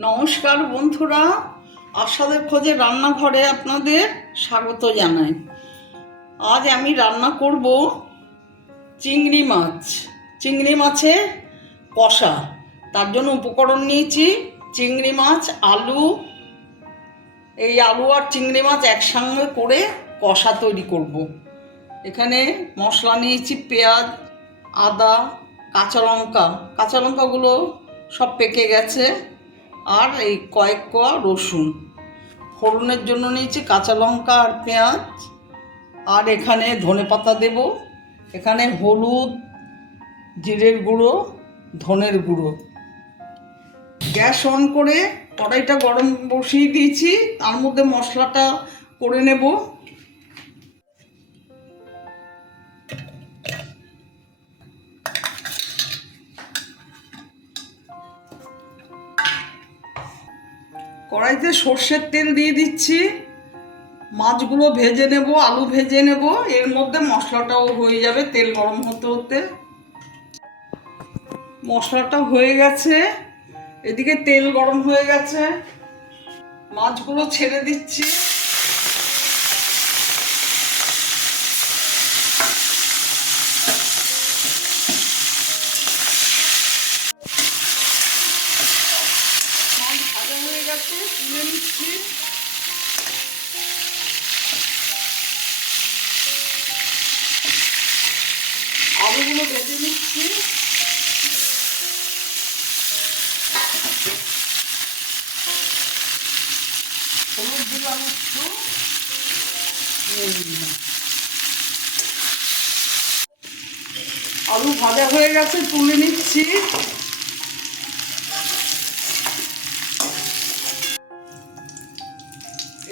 নমস্কার বন্ধুরা। আশাদের খোঁজে রান্নাঘরে আপনাদের স্বাগত জানাই। আজ আমি রান্না করব চিংড়ি মাছ। চিংড়ি মাছের কষা। তার জন্য উপকরণ নিয়েছি চিংড়ি মাছ, আলু। এই আলু আর চিংড়ি মাছ একসঙ্গে করে কষা তৈরি করব। এখানে মশলা নিয়েছি পেঁয়াজ, আদা, কাঁচা লঙ্কা। কাঁচা লঙ্কাগুলো সব পেকে গেছে। আর এই কয়েক কোয়া রসুন। ফোড়নের জন্য নিয়েছি কাঁচা লঙ্কা আর পেঁয়াজ। আর এখানে ধনে পাতা দেব। এখানে হলুদ, জিরের গুঁড়ো, ধনের গুঁড়ো। গ্যাস অন করে কড়াইটা গরম বসিয়ে দিয়েছি। তার মধ্যে মশলাটা করে নেব। কড়াইতে সর্ষের তেল দিয়ে দিচ্ছি। মাছগুলো ভেজে নেব, আলু ভেজে নেব। এর মধ্যে মশলাটাও হয়ে যাবে, তেল গরম হতে হতে। মশলাটা হয়ে গেছে। এদিকে তেল গরম হয়ে গেছে। মাছগুলো ছেড়ে দিচ্ছি মাছ ভাজা গেছে তুলে নিচ্ছি আলুগুলো ভেজে নিচ্ছি আলু ভাজা হয়ে গেছে তুলে নিচ্ছি।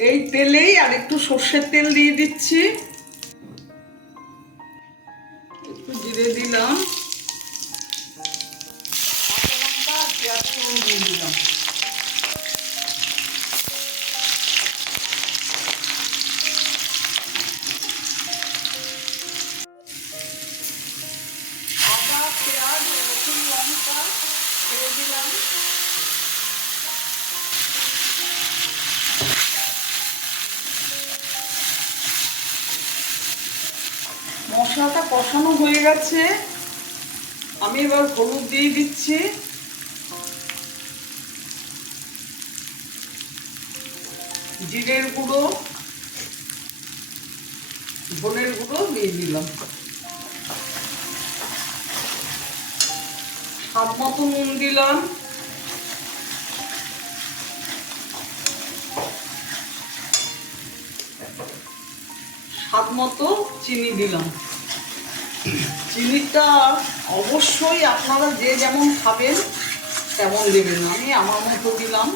এই তেলেই আর একটু সর্ষের তেল দিয়ে দিচ্ছি। একটু জিরে দিলাম। দিয়ে দিলাম। কষানো হয়ে গেছে। আমি এবার হলুদ দিয়ে দিচ্ছি। জিরের গুঁড়ো, ধনের গুঁড়ো দিয়ে দিলাম। স্বাদ মতো নুন দিলাম। স্বাদ মতো চিনি দিলাম। চিনিটা অবশ্যই আপনারা যে যেমন খাবেন, তেমন দেবেন। আমি আমার মতো দিলাম।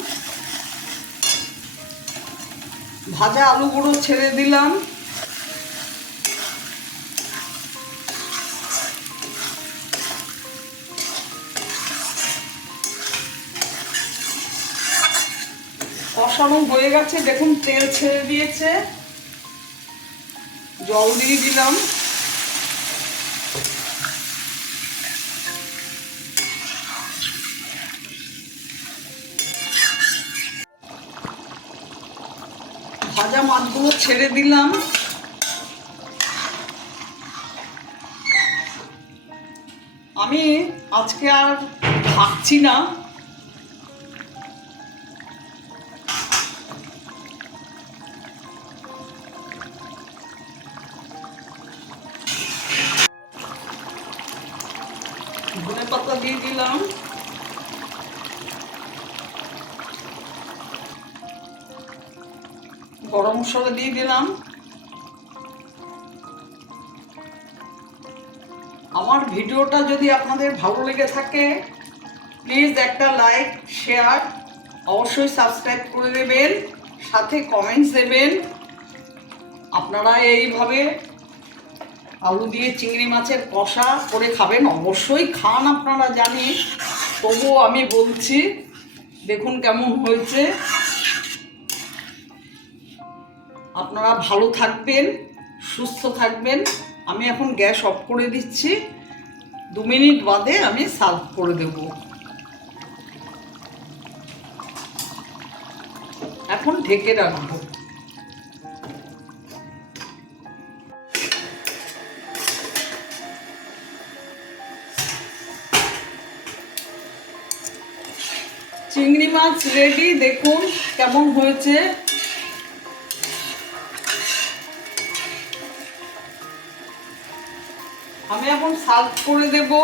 ভাজা আলুগুলো ছেড়ে দিলাম। কষানো হয়ে গেছে। দেখুন, তেল ছেড়ে দিয়েছে। জল দিয়ে দিলাম। ভাজা মাছগুলো ছেড়ে দিলাম। আমি আজকে আর থাকছি না। ধনে পাতা দিয়ে দিলাম। গরম মশলা দিয়ে দিলাম। আমার ভিডিওটা যদি আপনাদের ভালো লেগে থাকে প্লিজ একটা লাইক শেয়ার অবশ্যই সাবস্ক্রাইব করে দেবেন, সাথে কমেন্টস দেবেন। আপনারা এইভাবে আলু দিয়ে চিংড়ি মাছের কষা করে খাবেন, অবশ্যই খান আপনারা, জানি। তবুও আমি বলছি, দেখুন কেমন হয়েছে। আপনারা ভালো থাকবেন, সুস্থ থাকবেন। আমি এখন গ্যাস অফ করে দিচ্ছি। দু মিনিট বাদে আমি সার্ভ করে দেব। এখন ঢেকে রাখব। চিংড়ি মাছ রেডি দেখুন কেমন হয়েছে। আমি এখন সার্ভ করে দেবো।